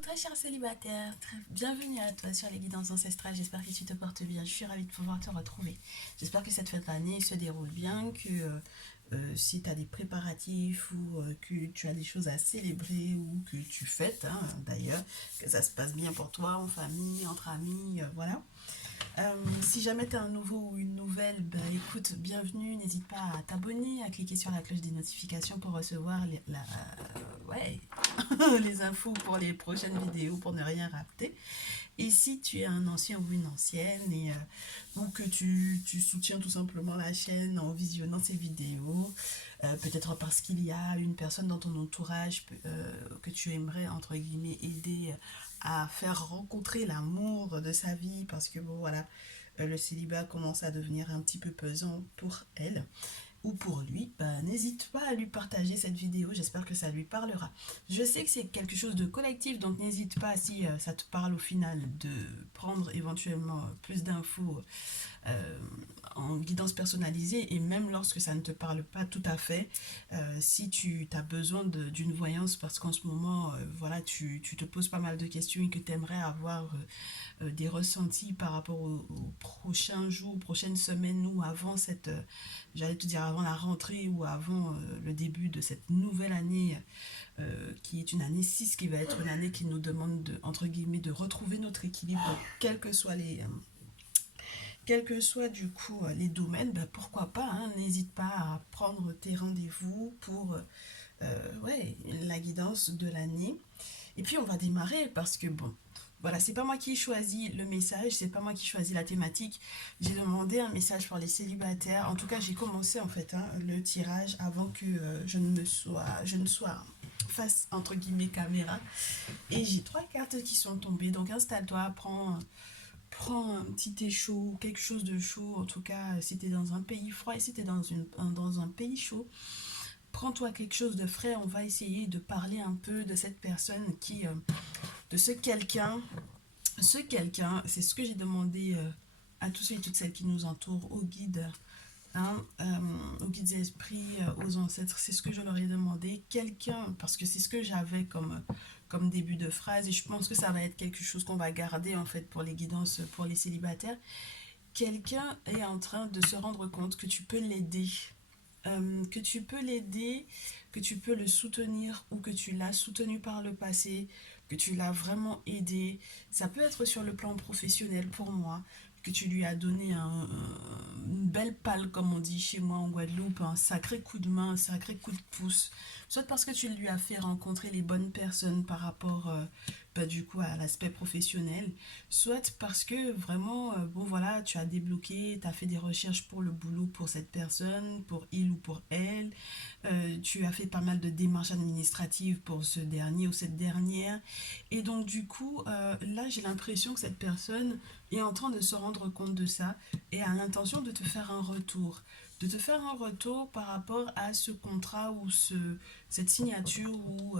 Coucou très cher célibataire, bienvenue à toi sur les guidances ancestrales, j'espère que tu te portes bien, je suis ravie de pouvoir te retrouver. J'espère que cette fête d'année se déroule bien, que si tu as des préparatifs ou que tu as des choses à célébrer ou que tu fêtes d'ailleurs, que ça se passe bien pour toi, en famille, entre amis, voilà. Si jamais tu es un nouveau ou une nouvelle, bah écoute, bienvenue, n'hésite pas à t'abonner, à cliquer sur la cloche des notifications pour recevoir ouais, les infos pour les prochaines vidéos pour ne rien rater. Et si tu es un ancien ou une ancienne ou que tu soutiens tout simplement la chaîne en visionnant ces vidéos, peut-être parce qu'il y a une personne dans ton entourage que tu aimerais entre guillemets aider à faire rencontrer l'amour de sa vie parce que bon voilà, le célibat commence à devenir un petit peu pesant pour elle ou pour lui, bah, n'hésite pas à lui partager cette vidéo, j'espère que ça lui parlera. Je sais que c'est quelque chose de collectif, donc n'hésite pas si ça te parle au final de prendre éventuellement plus d'infos euh, en guidance personnalisée et même lorsque ça ne te parle pas tout à fait, si tu as besoin d'une voyance parce qu'en ce moment, voilà, tu te poses pas mal de questions et que tu aimerais avoir des ressentis par rapport aux prochains jours, prochaines semaines ou avant j'allais te dire avant la rentrée ou avant le début de cette nouvelle année qui est une année 6 qui va être une année qui nous demande entre guillemets de retrouver notre équilibre quels que soient quels que soient du coup les domaines, ben pourquoi pas, hein, n'hésite pas à prendre tes rendez-vous pour ouais, la guidance de l'année. Et puis on va démarrer parce que bon, voilà, c'est pas moi qui choisis le message, c'est pas moi qui choisis la thématique. J'ai demandé un message pour les célibataires. En tout cas, j'ai commencé en fait le tirage avant que je ne sois face entre guillemets caméra. Et j'ai trois cartes qui sont tombées. Donc installe-toi, prends un petit thé chaud, quelque chose de chaud. En tout cas, si t'es dans un pays froid et si t'es dans un pays chaud, prends-toi quelque chose de frais. On va essayer de parler un peu de cette personne de ce quelqu'un. Ce quelqu'un, c'est ce que j'ai demandé à tous ceux et toutes celles qui nous entourent, aux guides, aux guides esprits, aux ancêtres, c'est ce que je leur ai demandé. Quelqu'un, parce que c'est ce que j'avais comme début de phrase, et je pense que ça va être quelque chose qu'on va garder en fait pour les guidances pour les célibataires. Quelqu'un est en train de se rendre compte que tu peux l'aider. Que tu peux l'aider, que tu peux le soutenir ou que tu l'as soutenu par le passé, que tu l'as vraiment aidé. Ça peut être sur le plan professionnel pour moi, que tu lui as donné une belle palle, comme on dit chez moi en Guadeloupe, un sacré coup de main, un sacré coup de pouce. Soit parce que tu lui as fait rencontrer les bonnes personnes par rapport bah, du coup à l'aspect professionnel, soit parce que vraiment, bon voilà, tu as débloqué, tu as fait des recherches pour le boulot pour cette personne, pour il ou pour elle, tu as fait pas mal de démarches administratives pour ce dernier ou cette dernière, et donc du coup, là j'ai l'impression que cette personne est en train de se rendre compte de ça et a l'intention de te faire un retour. De te faire un retour par rapport à ce contrat ou cette signature ou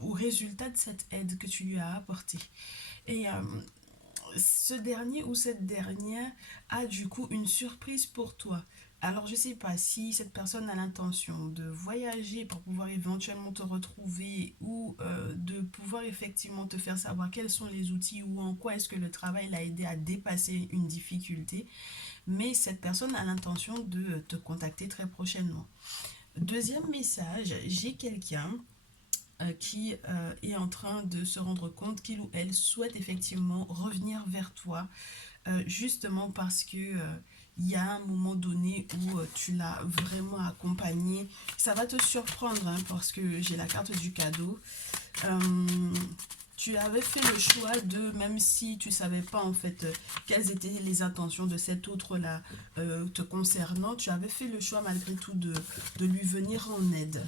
au résultat de cette aide que tu lui as apportée. Et ce dernier ou cette dernière a du coup une surprise pour toi. Alors je sais pas si cette personne a l'intention de voyager pour pouvoir éventuellement te retrouver ou de pouvoir effectivement te faire savoir quels sont les outils ou en quoi est-ce que le travail l'a aidé à dépasser une difficulté. Mais cette personne a l'intention de te contacter très prochainement. Deuxième message, j'ai quelqu'un qui est en train de se rendre compte qu'il ou elle souhaite effectivement revenir vers toi, justement parce que il y a un moment donné où tu l'as vraiment accompagné. Ça va te surprendre hein, parce que j'ai la carte du cadeau. Euh, Tu avais fait le choix de, même si tu savais pas en fait quelles étaient les intentions de cet autre-là te concernant, tu avais fait le choix malgré tout de lui venir en aide.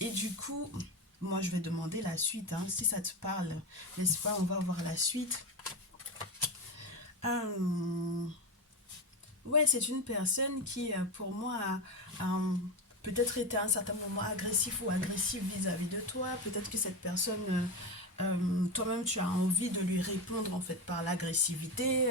Et du coup, moi je vais demander la suite, hein, si ça te parle, n'est-ce pas, on va voir la suite. Euh, ouais, c'est une personne qui, pour moi, a peut-être été à un certain moment agressif ou agressif vis-à-vis de toi. Peut-être que cette personne toi-même tu as envie de lui répondre en fait par l'agressivité.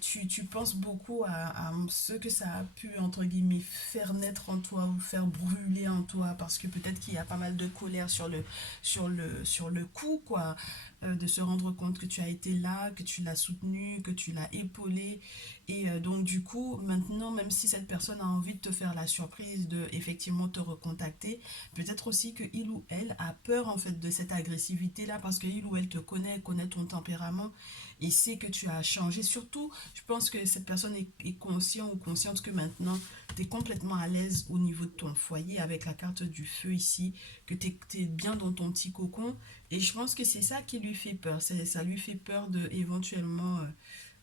Tu penses beaucoup à ce que ça a pu entre guillemets faire naître en toi ou faire brûler en toi parce que peut-être qu'il y a pas mal de colère sur le coup quoi. De se rendre compte que tu as été là, que tu l'as soutenu, que tu l'as épaulé et donc du coup maintenant même si cette personne a envie de te faire la surprise de effectivement te recontacter, peut-être aussi que il ou elle a peur en fait de cette agressivité là parce que il ou elle te connaît, connaît ton tempérament et sait que tu as changé. Surtout, je pense que cette personne est conscient ou consciente que maintenant tu es complètement à l'aise au niveau de ton foyer avec la carte du feu ici, que tu es bien dans ton petit cocon et je pense que c'est ça qui lui fait peur. Ça lui fait peur de éventuellement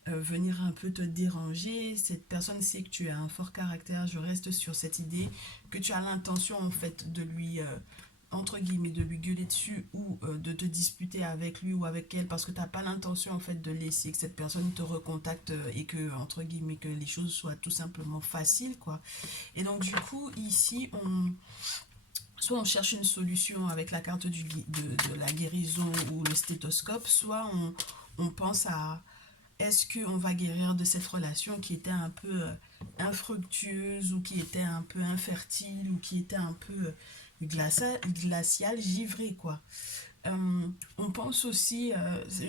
venir un peu te déranger. Cette personne sait que tu as un fort caractère. Je reste sur cette idée que tu as l'intention en fait de lui entre guillemets de lui gueuler dessus ou de te disputer avec lui ou avec elle parce que tu n'as pas l'intention en fait de laisser que cette personne te recontacte et que entre guillemets que les choses soient tout simplement faciles quoi. Et donc du coup ici on soit on cherche une solution avec la carte de la guérison ou le stéthoscope, soit on pense à est-ce qu'on va guérir de cette relation qui était un peu infructueuse ou qui était un peu infertile ou qui était un peu glaciale, givrée quoi. On pense aussi,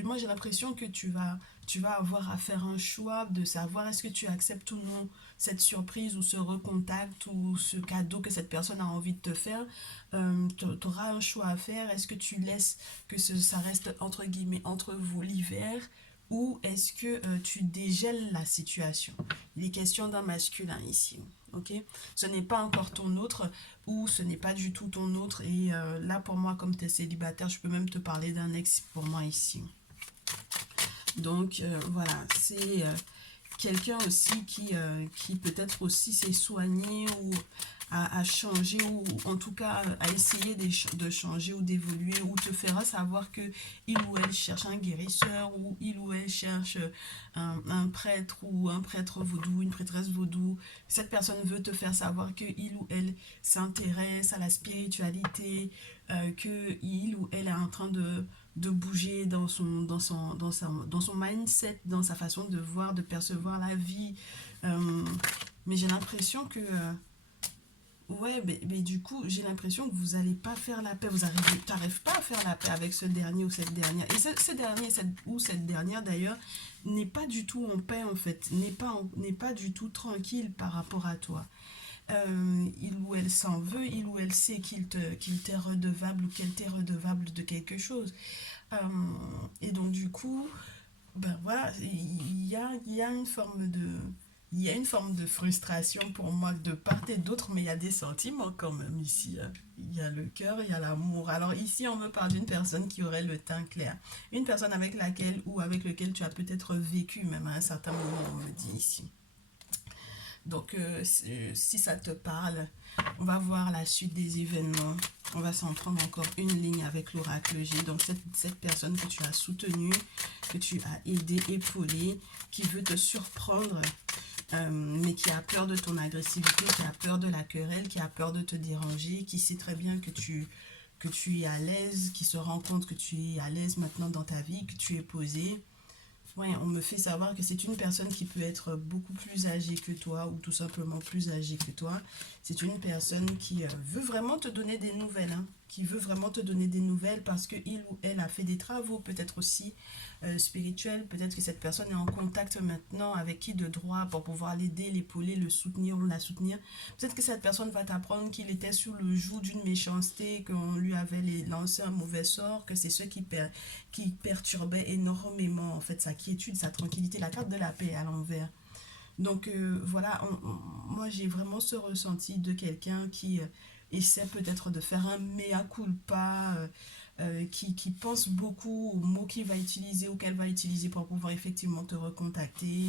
moi j'ai l'impression que tu vas avoir à faire un choix de savoir est-ce que tu acceptes ou non cette surprise ou ce recontact ou ce cadeau que cette personne a envie de te faire. Tu auras un choix à faire. Est-ce que tu laisses que ça reste entre guillemets entre vous l'hiver ou est-ce que tu dégèles la situation? Il est question d'un masculin ici. Ok, ce n'est pas encore ton autre ou ce n'est pas du tout ton autre et là pour moi comme tu es célibataire je peux même te parler d'un ex pour moi ici. Donc voilà, c'est quelqu'un aussi qui peut-être aussi s'est soigné ou a changé ou en tout cas a essayé de changer ou d'évoluer ou te fera savoir que il ou elle cherche un guérisseur ou il ou elle cherche un prêtre ou un prêtre vaudou, une prêtresse vaudou. Cette personne veut te faire savoir que il ou elle s'intéresse à la spiritualité, que il ou elle est en train de bouger dans son mindset, dans sa façon de voir, de percevoir la vie. Mais j'ai l'impression que ouais, mais du coup, j'ai l'impression que vous n'allez pas faire la paix. Tu n'arrives pas à faire la paix avec ce dernier ou cette dernière. Et ce dernier ou cette dernière, d'ailleurs, n'est pas du tout en paix, en fait. N'est pas du tout tranquille par rapport à toi. Il ou elle s'en veut, il ou elle sait qu'il t'est redevable ou qu'elle t'est redevable de quelque chose. Euh, et donc, du coup, ben voilà, il y a une forme de il y a une forme de frustration pour moi de part et d'autre, mais il y a des sentiments quand même ici, hein. Il y a le cœur, il y a l'amour. Alors ici, on me parle d'une personne qui aurait le teint clair. Une personne avec laquelle ou avec lequel tu as peut-être vécu même à un certain moment, on me dit ici. Donc, si ça te parle, on va voir la suite des événements. On va s'en prendre encore une ligne avec l'oracle J. Donc, cette personne que tu as soutenue, que tu as aidé, épaulée, qui veut te surprendre, mais qui a peur de ton agressivité, qui a peur de la querelle, qui a peur de te déranger, qui sait très bien que tu es à l'aise, qui se rend compte que tu es à l'aise maintenant dans ta vie, que tu es posé. Ouais, on me fait savoir que c'est une personne qui peut être beaucoup plus âgée que toi ou tout simplement plus âgée que toi. C'est une personne qui veut vraiment te donner des nouvelles, hein, qui veut vraiment te donner des nouvelles parce que il ou elle a fait des travaux, peut-être aussi spirituels. Peut-être que cette personne est en contact maintenant avec qui de droit pour pouvoir l'aider, l'épauler, le soutenir ou la soutenir. Peut-être que cette personne va t'apprendre qu'il était sous le joug d'une méchanceté, qu'on lui avait lancé un mauvais sort, que c'est ce qui perturbait énormément en fait sa quiétude, sa tranquillité, la carte de la paix à l'envers. Donc voilà, moi j'ai vraiment ce ressenti de quelqu'un qui essaie peut-être de faire un mea culpa, qui pense beaucoup aux mots qu'il va utiliser ou qu'elle va utiliser pour pouvoir effectivement te recontacter,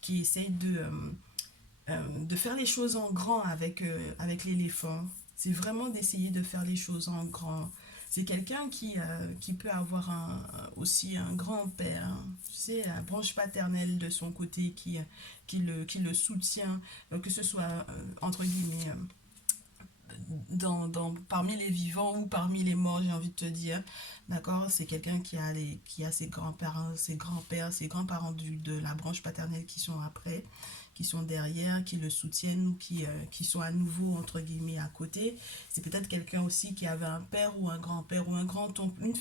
qui essaye de faire les choses en grand avec l'éléphant. C'est vraiment d'essayer de faire les choses en grand. C'est quelqu'un qui peut avoir aussi un grand-père, hein. Tu sais, la branche paternelle de son côté qui le soutient, que ce soit entre guillemets parmi les vivants ou parmi les morts, j'ai envie de te dire. D'accord? C'est quelqu'un qui a ses grands-pères, ses grands-parents de la branche paternelle qui sont après, qui sont derrière, qui le soutiennent ou qui sont à nouveau, entre guillemets, à côté. C'est peut-être quelqu'un aussi qui avait un père ou un grand-père ou un grand-oncle, une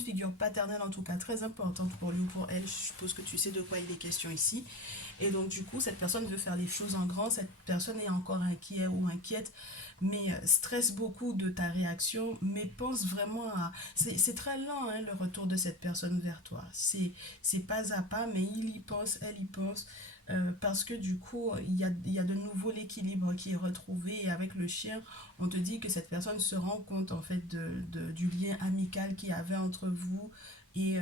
figure paternelle en tout cas très importante pour lui ou pour elle. Je suppose que tu sais de quoi il est question ici. Et donc, du coup, cette personne veut faire les choses en grand, cette personne est encore inquiète ou inquiète, mais stresse beaucoup de ta réaction, mais pense vraiment à... C'est très lent, hein, le retour de cette personne vers toi. C'est pas à pas, mais il y pense, elle y pense, parce que du coup, il y a de nouveau l'équilibre qui est retrouvé, et avec le chien, on te dit que cette personne se rend compte, en fait, du lien amical qu'il y avait entre vous, et,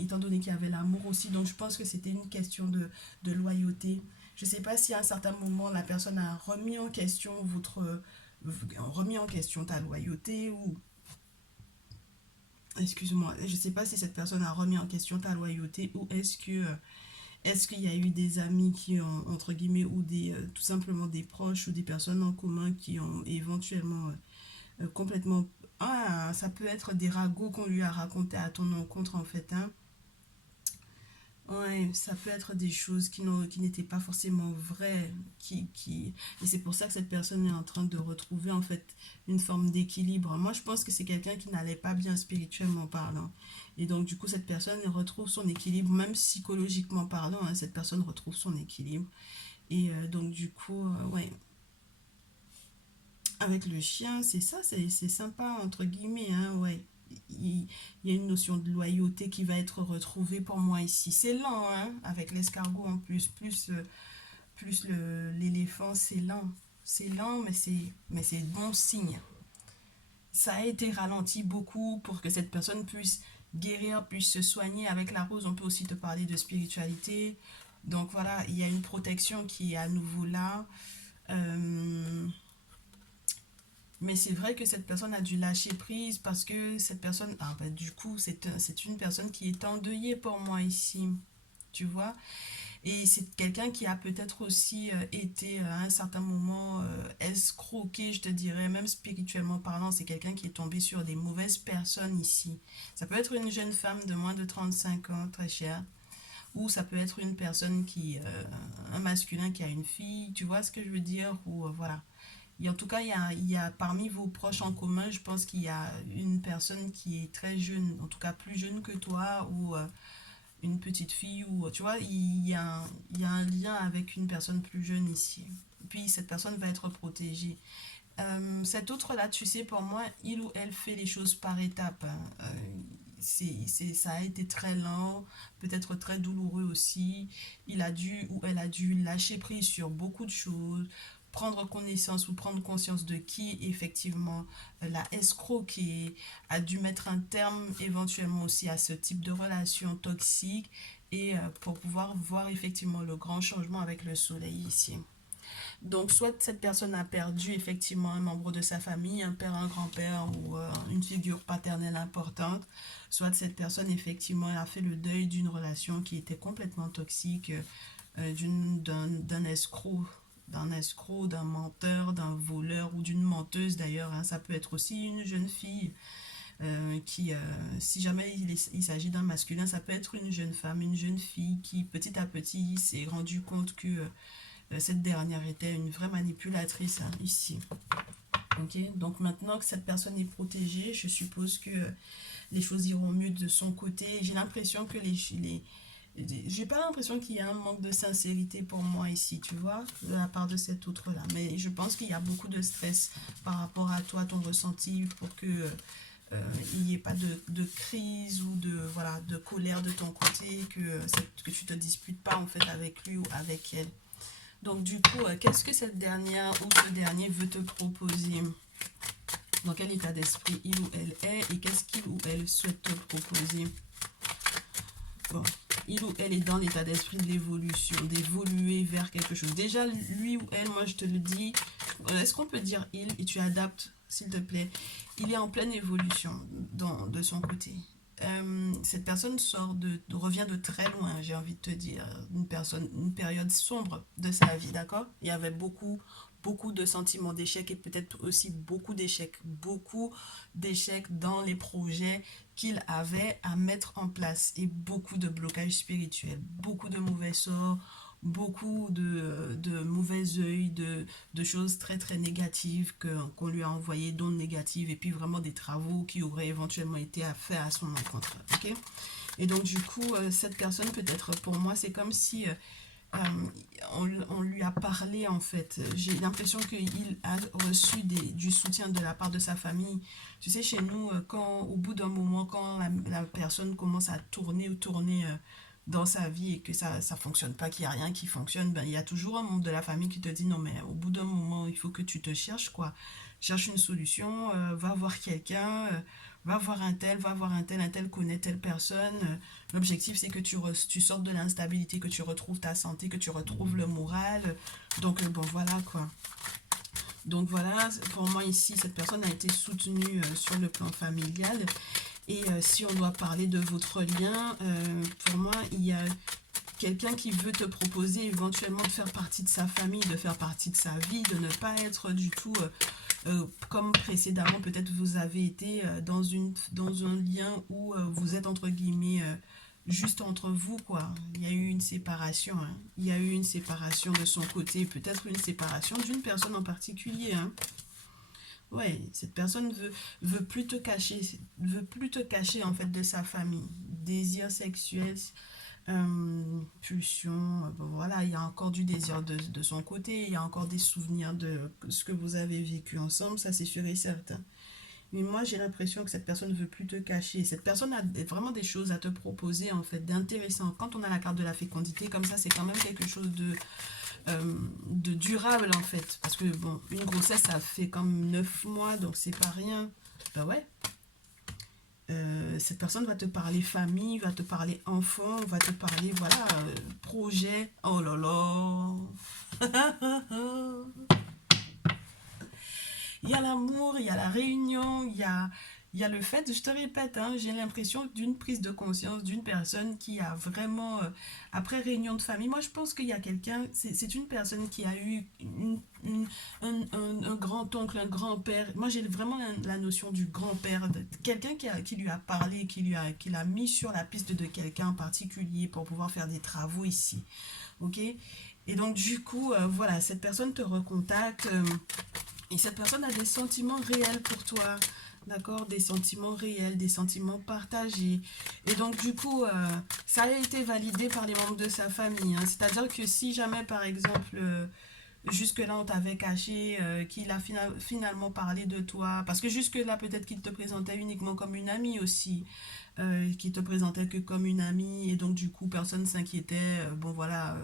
étant donné qu'il y avait l'amour aussi, donc je pense que c'était une question de loyauté. Je ne sais pas si à un certain moment la personne a remis en question ta loyauté ou excuse-moi, je ne sais pas si cette personne a remis en question ta loyauté ou est-ce qu'il y a eu des amis qui ont entre guillemets ou tout simplement des proches ou des personnes en commun qui ont éventuellement complètement ça peut être des ragots qu'on lui a racontés à ton encontre en fait, hein. Ouais, ça peut être des choses qui n'étaient pas forcément vraies, et c'est pour ça que cette personne est en train de retrouver en fait une forme d'équilibre. Moi, je pense que c'est quelqu'un qui n'allait pas bien spirituellement parlant. Et donc, du coup, cette personne retrouve son équilibre, même psychologiquement parlant, hein, cette personne retrouve son équilibre. Et donc, du coup, ouais, avec le chien, c'est ça, c'est sympa, entre guillemets, hein, ouais. Il, il y a une notion de loyauté qui va être retrouvée pour moi ici. C'est lent, hein, avec l'escargot en plus, plus l'éléphant, c'est lent. C'est lent, mais c'est bon signe. Ça a été ralenti beaucoup pour que cette personne puisse guérir, puisse se soigner. Avec la rose, on peut aussi te parler de spiritualité. Donc voilà, il y a une protection qui est à nouveau là. Euh, Mais c'est vrai que cette personne a dû lâcher prise parce que cette personne, bah, du coup, c'est une personne qui est endeuillée pour moi ici, tu vois. Et c'est quelqu'un qui a peut-être aussi été à un certain moment escroqué, je te dirais, même spirituellement parlant. C'est quelqu'un qui est tombé sur des mauvaises personnes ici. Ça peut être une jeune femme de moins de 35 ans, très chère. Ou ça peut être une personne un masculin qui a une fille, tu vois ce que je veux dire, ou voilà. Et en tout cas, il y a parmi vos proches en commun, je pense qu'il y a une personne qui est très jeune, en tout cas plus jeune que toi, ou une petite fille, ou tu vois, il y a un lien avec une personne plus jeune ici. Puis cette personne va être protégée. Cet autre-là, tu sais, pour moi, il ou elle fait les choses par étapes, hein. Ça a été très lent, peut-être très douloureux aussi. Il a dû ou elle a dû lâcher prise sur beaucoup de choses, prendre connaissance ou prendre conscience de qui effectivement l'a escroqué, a dû mettre un terme éventuellement aussi à ce type de relation toxique, et pour pouvoir voir effectivement le grand changement avec le soleil ici. Donc, soit cette personne a perdu effectivement un membre de sa famille, un père, un grand-père ou une figure paternelle importante, soit cette personne effectivement a fait le deuil d'une relation qui était complètement toxique, d'un escroc, d'un menteur, d'un voleur ou d'une menteuse d'ailleurs, hein. Ça peut être aussi une jeune fille si jamais il s'agit d'un masculin, ça peut être une jeune femme, une jeune fille qui petit à petit s'est rendu compte que cette dernière était une vraie manipulatrice, hein, ici. Ok, donc maintenant que cette personne est protégée, je suppose que les choses iront mieux de son côté. J'ai l'impression que j'ai pas l'impression qu'il y a un manque de sincérité pour moi ici, tu vois, de la part de cet autre-là. Mais je pense qu'il y a beaucoup de stress par rapport à toi, ton ressenti, pour que il n'y ait pas de crise ou voilà, de colère de ton côté, que tu te disputes pas en fait avec lui ou avec elle. Donc du coup, qu'est-ce que cette dernière ou ce dernier veut te proposer? Dans quel état d'esprit il ou elle est, et qu'est-ce qu'il ou elle souhaite te proposer? Bon, il ou elle est dans l'état d'esprit de l'évolution, d'évoluer vers quelque chose. Déjà, lui ou elle, moi je te le dis, est-ce qu'on peut dire il, et tu adaptes, s'il te plaît? Il est en pleine évolution de son côté. Cette personne revient de très loin, j'ai envie de te dire, une période sombre de sa vie, d'accord? Il y avait beaucoup, beaucoup de sentiments d'échec et peut-être aussi beaucoup d'échecs dans les projets qu'il avait à mettre en place et beaucoup de blocages spirituels, beaucoup de mauvais sorts, beaucoup de mauvais œil, de choses très très négatives qu'on lui a envoyées, d'ondes négatives, et puis vraiment des travaux qui auraient éventuellement été à faire à son encontre. Ok. Et donc du coup, cette personne peut-être pour moi, c'est comme si euh, on lui a parlé en fait. J'ai l'impression qu'il a reçu du soutien de la part de sa famille. Tu sais, chez nous, quand au bout d'un moment, quand la personne commence à tourner ou tourner dans sa vie et que ça fonctionne pas, qu'il n'y a rien qui fonctionne, ben, il y a toujours un membre de la famille qui te dit non, mais au bout d'un moment, il faut que tu te cherches, quoi. Cherche une solution, va voir quelqu'un, va voir un tel connaît telle personne. L'objectif, c'est que tu sortes de l'instabilité, que tu retrouves ta santé, que tu retrouves le moral. Donc, bon, voilà, quoi. Donc, voilà, pour moi, ici, cette personne a été soutenue sur le plan familial. Et si on doit parler de votre lien, pour moi, il y a quelqu'un qui veut te proposer éventuellement de faire partie de sa famille, de faire partie de sa vie, de ne pas être du tout comme précédemment, peut-être vous avez été dans un lien où vous êtes entre guillemets juste entre vous, quoi. Il y a eu une séparation, hein. Il y a eu une séparation de son côté, peut-être une séparation d'une personne en particulier, hein. Ouais, cette personne veut plus te cacher en fait de sa famille. Désir sexuel, pulsion, bon, voilà, il y a encore du désir de son côté, il y a encore des souvenirs de ce que vous avez vécu ensemble, ça c'est sûr et certain. Mais moi j'ai l'impression que cette personne ne veut plus te cacher. Cette personne a vraiment des choses à te proposer en fait, d'intéressant. Quand on a la carte de la fécondité, comme ça c'est quand même quelque chose de durable en fait. Parce que bon, une grossesse ça fait comme 9 mois, donc c'est pas rien. Bah ouais, cette personne va te parler famille, va te parler enfant, va te parler, voilà, projet. Oh là là. Il y a l'amour, il y a la réunion, il y a le fait, je te répète, hein, j'ai l'impression d'une prise de conscience d'une personne qui a vraiment, après réunion de famille, moi je pense qu'il y a quelqu'un, c'est une personne qui a eu un grand-oncle, un grand-père. Moi j'ai vraiment la notion du grand-père, quelqu'un qui lui a parlé, qui l'a mis sur la piste de quelqu'un en particulier pour pouvoir faire des travaux ici. Ok? Et donc du coup, voilà, cette personne te recontacte. Et cette personne a des sentiments réels pour toi, d'accord? Des sentiments réels, des sentiments partagés. Et donc, du coup, ça a été validé par les membres de sa famille, hein. C'est-à-dire que si jamais, par exemple, jusque-là, on t'avait caché, qu'il a finalement parlé de toi, parce que jusque-là, peut-être qu'il te présentait uniquement comme une amie aussi, qu'il te présentait que comme une amie, et donc, du coup, personne ne s'inquiétait. Bon, voilà.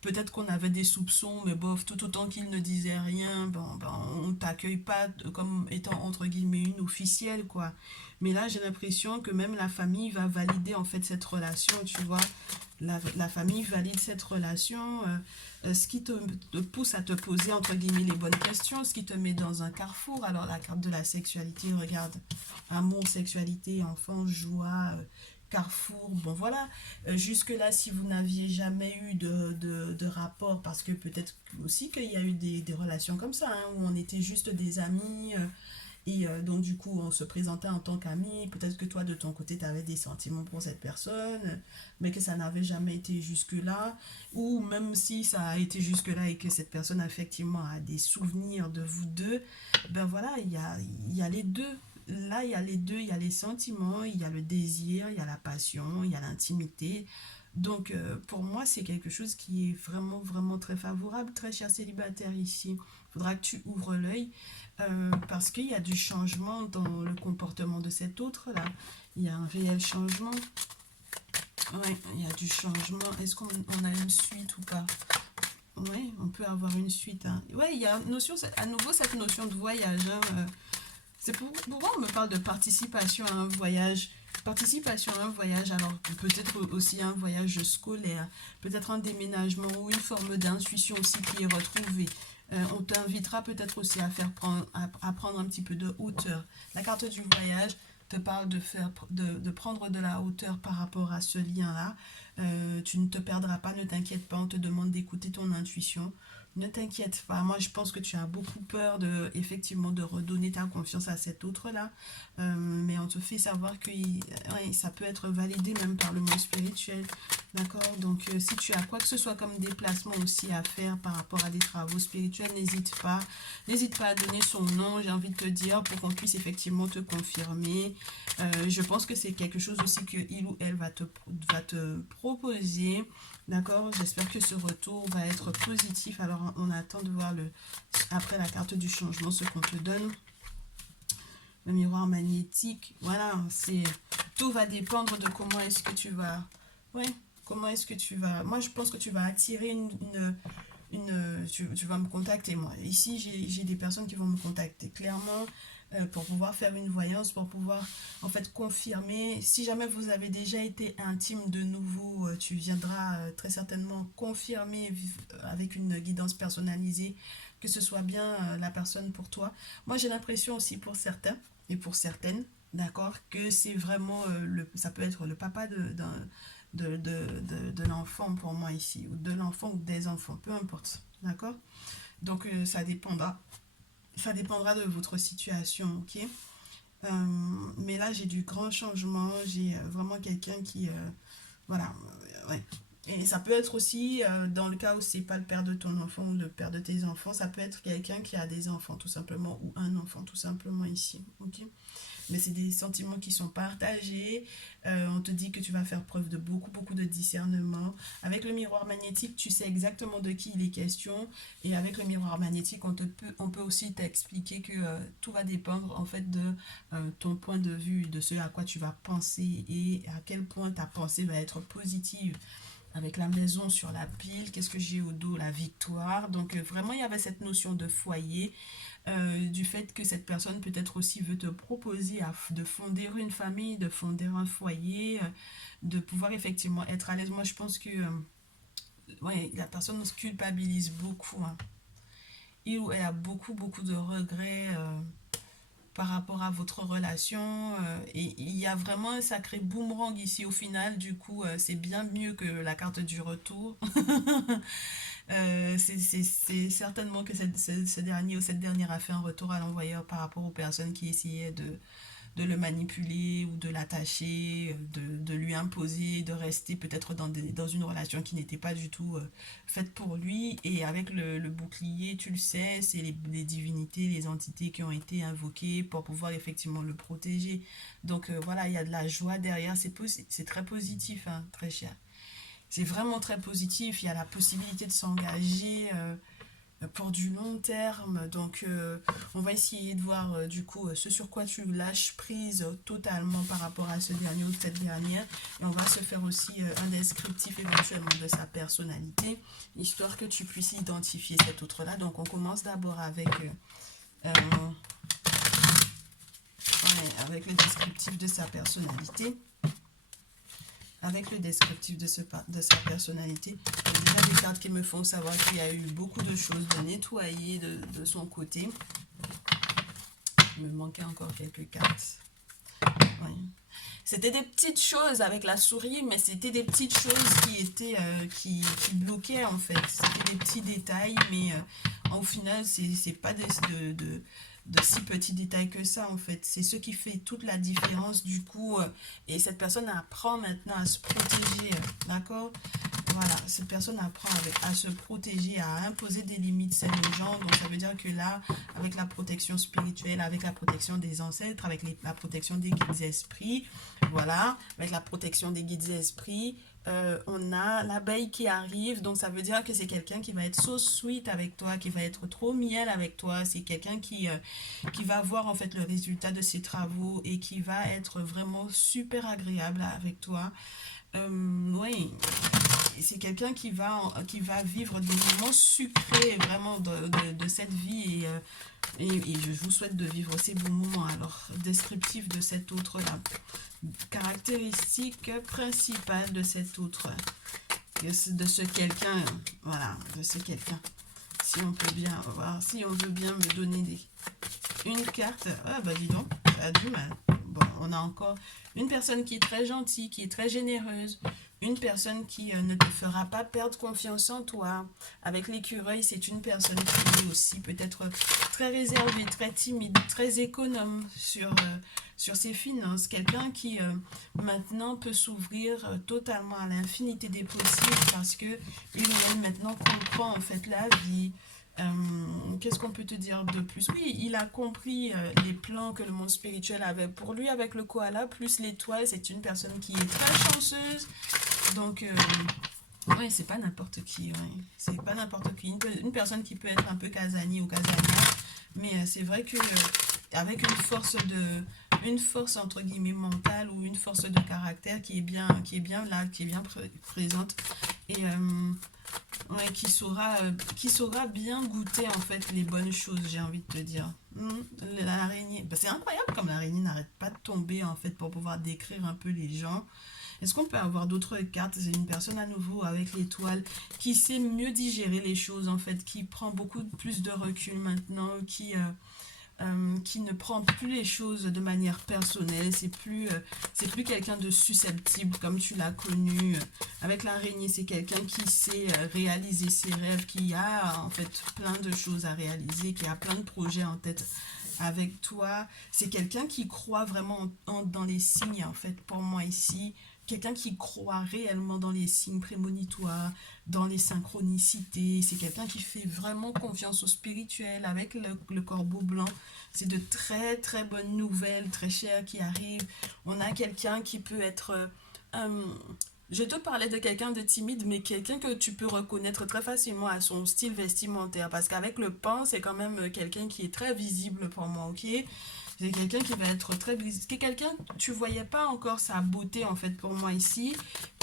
Peut-être qu'on avait des soupçons, mais bof, tout autant qu'il ne disait rien, bon, ben, on t'accueille pas comme étant entre guillemets une officielle, quoi. Mais là, j'ai l'impression que même la famille va valider en fait cette relation, tu vois. La famille valide cette relation, ce qui te pousse à te poser entre guillemets les bonnes questions, ce qui te met dans un carrefour. Alors, la carte de la sexualité, regarde, amour, sexualité, enfant, joie. Carrefour, bon voilà. Jusque-là, si vous n'aviez jamais eu de rapport, parce que peut-être aussi qu'il y a eu des relations comme ça, hein, où on était juste des amis, donc du coup on se présentait en tant qu'amis, peut-être que toi de ton côté tu avais des sentiments pour cette personne, mais que ça n'avait jamais été jusque-là, ou même si ça a été jusque-là et que cette personne effectivement a des souvenirs de vous deux, ben voilà, il y a les deux. Là, il y a les deux, il y a les sentiments, il y a le désir, il y a la passion, il y a l'intimité. Donc, pour moi, c'est quelque chose qui est vraiment, vraiment très favorable, très cher célibataire ici. Il faudra que tu ouvres l'œil parce qu'il y a du changement dans le comportement de cet autre-là. Il y a un réel changement. Ouais, il y a du changement. Est-ce qu'on a une suite ou pas? Oui, on peut avoir une suite, hein. Ouais, il y a à nouveau cette notion de voyage, hein. C'est pourquoi on me parle de participation à un voyage. Participation à un voyage, alors peut-être aussi un voyage scolaire, peut-être un déménagement ou une forme d'intuition aussi qui est retrouvée. On t'invitera peut-être aussi à prendre un petit peu de hauteur. La carte du voyage te parle de prendre de la hauteur par rapport à ce lien-là. Tu ne te perdras pas, ne t'inquiète pas, on te demande d'écouter ton intuition. Ne t'inquiète pas, moi je pense que tu as beaucoup peur de, effectivement, de redonner ta confiance à cet autre-là. Mais on te fait savoir que ouais, ça peut être validé même par le monde spirituel. D'accord? Donc si tu as quoi que ce soit comme déplacement aussi à faire par rapport à des travaux spirituels, n'hésite pas. N'hésite pas à donner son nom, j'ai envie de te dire, pour qu'on puisse effectivement te confirmer. Je pense que c'est quelque chose aussi que il ou elle va te proposer. D'accord, j'espère que ce retour va être positif. Alors, on attend de voir après la carte du changement ce qu'on te donne. Le miroir magnétique, voilà, tout va dépendre de comment est-ce que tu vas. Ouais, comment est-ce que tu vas. Moi, je pense que tu vas attirer tu vas me contacter, moi. Ici, j'ai des personnes qui vont me contacter clairement pour pouvoir faire une voyance, pour pouvoir en fait confirmer. Si jamais vous avez déjà été intime de nouveau, tu viendras très certainement confirmer avec une guidance personnalisée que ce soit bien la personne pour toi. Moi, j'ai l'impression aussi pour certains et pour certaines, d'accord, que c'est vraiment, ça peut être le papa de l'enfant pour moi ici, ou de l'enfant ou des enfants, peu importe, d'accord. Donc ça dépendra de votre situation, ok. Mais là j'ai du grand changement, j'ai vraiment quelqu'un qui, voilà, ouais. Et ça peut être aussi, dans le cas où c'est pas le père de ton enfant ou le père de tes enfants, ça peut être quelqu'un qui a des enfants tout simplement, ou un enfant tout simplement ici, ok. Mais c'est des sentiments qui sont partagés. On te dit que tu vas faire preuve de beaucoup, beaucoup de discernement. Avec le miroir magnétique, tu sais exactement de qui il est question. Et avec le miroir magnétique, on peut aussi t'expliquer que tout va dépendre en fait de ton point de vue, de ce à quoi tu vas penser et à quel point ta pensée va être positive. Avec la maison sur la pile, qu'est-ce que j'ai au dos? La victoire. Donc vraiment, il y avait cette notion de foyer, du fait que cette personne peut-être aussi veut te proposer de fonder une famille, de fonder un foyer, de pouvoir effectivement être à l'aise. Moi, je pense que ouais, la personne se culpabilise beaucoup, hein. Il ou elle a beaucoup, beaucoup de regrets par rapport à votre relation. Et il y a vraiment un sacré boomerang ici au final. Du coup, c'est bien mieux que la carte du retour. C'est certainement que ce dernier ou cette dernière a fait un retour à l'envoyeur par rapport aux personnes qui essayaient de le manipuler ou de l'attacher, de lui imposer, de rester peut-être dans une relation qui n'était pas du tout faite pour lui. Et avec le bouclier, tu le sais, c'est les divinités, les entités qui ont été invoquées pour pouvoir effectivement le protéger. Donc voilà, il y a de la joie derrière, c'est très positif, hein, très cher. C'est vraiment très positif, il y a la possibilité de s'engager pour du long terme. Donc, on va essayer de voir du coup ce sur quoi tu lâches prise totalement par rapport à ce dernier ou cette dernière. Et on va se faire aussi un descriptif éventuellement de sa personnalité, histoire que tu puisses identifier cet autre-là. Donc, on commence d'abord euh, ouais, avec le descriptif de sa personnalité. Avec le descriptif de sa personnalité, il y a déjà des cartes qui me font savoir qu'il y a eu beaucoup de choses de nettoyer de son côté. Il me manquait encore quelques cartes. Oui. C'était des petites choses avec la souris, mais c'était des petites choses qui étaient qui bloquaient en fait. C'était des petits détails, mais au final, c'est pas de si petits détails que ça en fait. C'est ce qui fait toute la différence du coup. Et cette personne apprend maintenant à se protéger, d'accord? Voilà, cette personne apprend à se protéger, à imposer des limites saines aux gens. Donc ça veut dire que là, avec la protection spirituelle, avec la protection des ancêtres, avec la protection des guides esprits, voilà, avec la protection des guides esprits, on a l'abeille qui arrive. Donc ça veut dire que c'est quelqu'un qui va être so sweet avec toi, qui va être trop miel avec toi. C'est quelqu'un qui va voir en fait le résultat de ses travaux et qui va être vraiment super agréable avec toi. Oui, c'est quelqu'un qui va vivre des moments sucrés vraiment de cette vie et je vous souhaite de vivre ces bons moments. Alors, descriptif de cet autre-là. Caractéristique principale de cet autre, de ce quelqu'un, voilà, de ce quelqu'un. Si on peut bien voir, si on veut bien me donner une carte, ah bah dis donc, ça a du mal. bon, on a encore une personne qui est très gentille, qui est très généreuse, une personne qui ne te fera pas perdre confiance en toi. Avec l'écureuil, c'est une personne qui est aussi peut-être très réservée, très timide, très économe sur ses finances. Quelqu'un qui maintenant peut s'ouvrir totalement à l'infinité des possibles parce que il ou elle maintenant comprend en fait la vie. Qu'est-ce qu'on peut te dire de plus? Oui, il a compris les plans que le monde spirituel avait pour lui avec le koala, plus l'étoile. C'est une personne qui est très chanceuse. Donc, ouais, c'est pas n'importe qui. Ouais. C'est pas n'importe qui. Une personne qui peut être un peu casani ou casania, mais c'est vrai que avec une force entre guillemets mentale ou une force de caractère qui est bien là, qui est bien présente et ouais, qui saura bien goûter en fait les bonnes choses, j'ai envie de te dire. L'araignée, bah, c'est incroyable comme l'araignée n'arrête pas de tomber en fait pour pouvoir décrire un peu les gens. Est-ce qu'on peut avoir d'autres cartes? C'est une personne à nouveau avec l'étoile qui sait mieux digérer les choses en fait, qui prend beaucoup plus de recul maintenant, qui ne prend plus les choses de manière personnelle. C'est plus quelqu'un de susceptible comme tu l'as connu. Avec l'araignée, c'est quelqu'un qui sait réaliser ses rêves, qui a en fait plein de choses à réaliser, qui a plein de projets en tête avec toi. C'est quelqu'un qui croit vraiment dans les signes en fait pour moi ici. Quelqu'un qui croit réellement dans les signes prémonitoires, dans les synchronicités. C'est quelqu'un qui fait vraiment confiance au spirituel avec le corbeau blanc. C'est de très très bonnes nouvelles, très chères qui arrivent. On a quelqu'un qui peut être... euh, je te parlais de quelqu'un de timide, mais quelqu'un que tu peux reconnaître très facilement à son style vestimentaire. Parce qu'avec le pain, c'est quand même quelqu'un qui est très visible pour moi, ok? C'est quelqu'un qui va être très visible. C'est quelqu'un, tu voyais pas encore sa beauté en fait pour moi ici.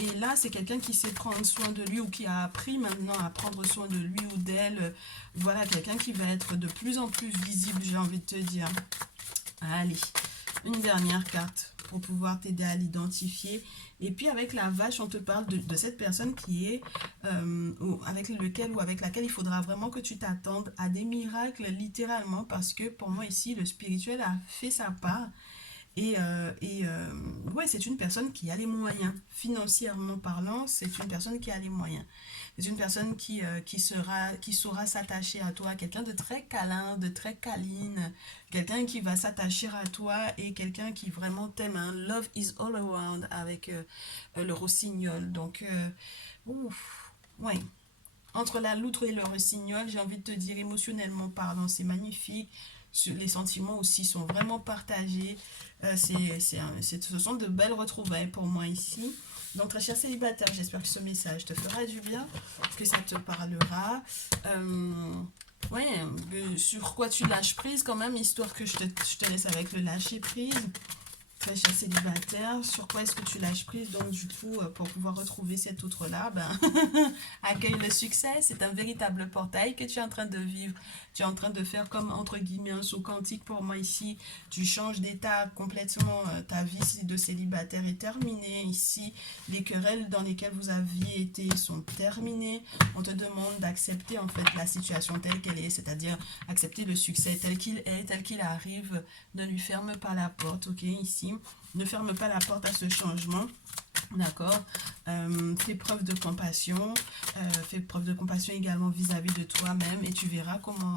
Et là, c'est quelqu'un qui sait prendre soin de lui ou qui a appris maintenant à prendre soin de lui ou d'elle. Voilà, quelqu'un qui va être de plus en plus visible, j'ai envie de te dire. Allez, une dernière carte pour pouvoir t'aider à l'identifier. Et puis avec la vache, on te parle de cette personne qui est avec lequel ou avec laquelle il faudra vraiment que tu t'attendes à des miracles littéralement parce que pour moi ici, le spirituel a fait sa part. Ouais, c'est une personne qui a les moyens. Financièrement parlant, c'est une personne qui a les moyens. C'est une personne qui saura s'attacher à toi. Quelqu'un de très câlin, de très câline. Quelqu'un qui va s'attacher à toi et quelqu'un qui vraiment t'aime. Hein. Love is all around avec le rossignol. Donc, ouf, ouais. Entre la loutre et le rossignol, j'ai envie de te dire, émotionnellement parlant, c'est magnifique. Les sentiments aussi sont vraiment partagés. Ce sont de belles retrouvailles pour moi ici. Donc, très cher célibataire, j'espère que ce message te fera du bien, que ça te parlera. Ouais, sur quoi tu lâches prise quand même, histoire que je te laisse avec le lâcher prise. Très cher célibataire, sur quoi est-ce que tu lâches prise? Donc du coup, pour pouvoir retrouver cet autre-là, ben, accueille le succès. C'est un véritable portail que tu es en train de vivre. Tu es en train de faire comme, entre guillemets, un saut quantique pour moi ici. Tu changes d'état complètement. Ta vie de célibataire est terminée. Ici, les querelles dans lesquelles vous aviez été sont terminées. On te demande d'accepter en fait la situation telle qu'elle est, c'est-à-dire accepter le succès tel qu'il est, tel qu'il arrive. Ne lui ferme pas la porte, ok, ici. Ne ferme pas la porte à ce changement. D'accord. Fais preuve de compassion. Fais preuve de compassion également vis-à-vis de toi-même et tu verras comment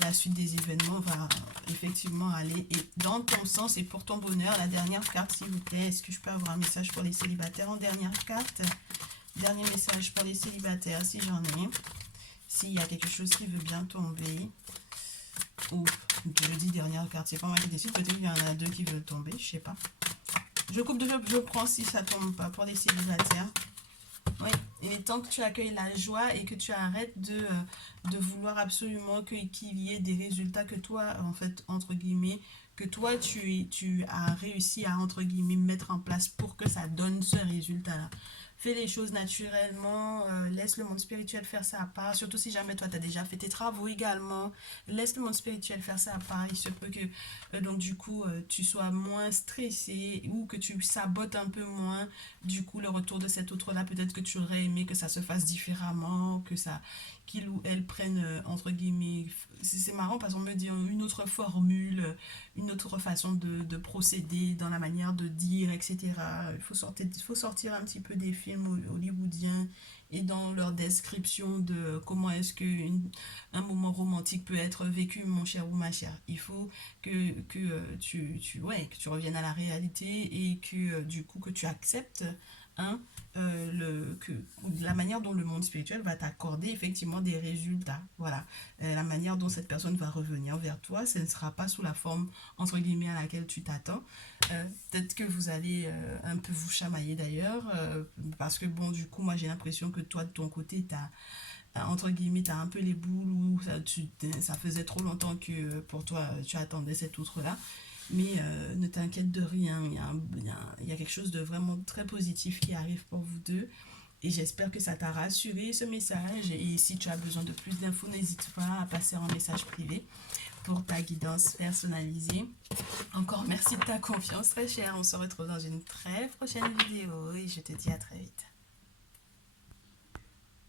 la suite des événements va effectivement aller et dans ton sens et pour ton bonheur. La dernière carte, s'il vous plaît. Est-ce que je peux avoir un message pour les célibataires en dernière carte? Dernier message pour les célibataires, si j'en ai. S'il y a quelque chose qui veut bien tomber. Ou je dis dernière carte, c'est pas moi qui décide. Peut-être qu'il y en a deux qui veulent tomber, je sais pas. Je prends si ça tombe pas pour les célibataires. Oui, il est temps que tu accueilles la joie et que tu arrêtes de vouloir absolument qu'il y ait des résultats que toi, en fait, entre guillemets, que toi, tu as réussi à, entre guillemets, mettre en place pour que ça donne ce résultat-là. fais les choses naturellement, laisse le monde spirituel faire sa part, surtout si jamais toi tu as déjà fait tes travaux également, laisse le monde spirituel faire sa part, il se peut que donc du coup tu sois moins stressé ou que tu sabotes un peu moins, du coup le retour de cet autre-là, peut-être que tu aurais aimé que ça se fasse différemment, que ça qu'il ou elle prenne entre guillemets, c'est marrant parce qu'on me dit une autre formule, une autre façon de procéder dans la manière de dire, etc. Il faut sortir un petit peu des films hollywoodiens et dans leur description de comment est-ce un moment romantique peut être vécu, mon cher ou ma chère. Il faut que tu reviennes à la réalité et que du coup que tu acceptes hein, la manière dont le monde spirituel va t'accorder effectivement des résultats. Voilà. La manière dont cette personne va revenir vers toi, ce ne sera pas sous la forme, entre guillemets, à laquelle tu t'attends. Peut-être que vous allez un peu vous chamailler d'ailleurs, parce que bon, du coup, moi j'ai l'impression que toi, de ton côté, entre guillemets, t'as un peu les boules ou ça faisait trop longtemps que pour toi, tu attendais cet autre-là. Mais ne t'inquiète de rien, il y a quelque chose de vraiment très positif qui arrive pour vous deux. Et j'espère que ça t'a rassuré ce message. Et si tu as besoin de plus d'infos, n'hésite pas à passer en message privé pour ta guidance personnalisée. Encore merci de ta confiance très chère. On se retrouve dans une très prochaine vidéo et je te dis à très vite.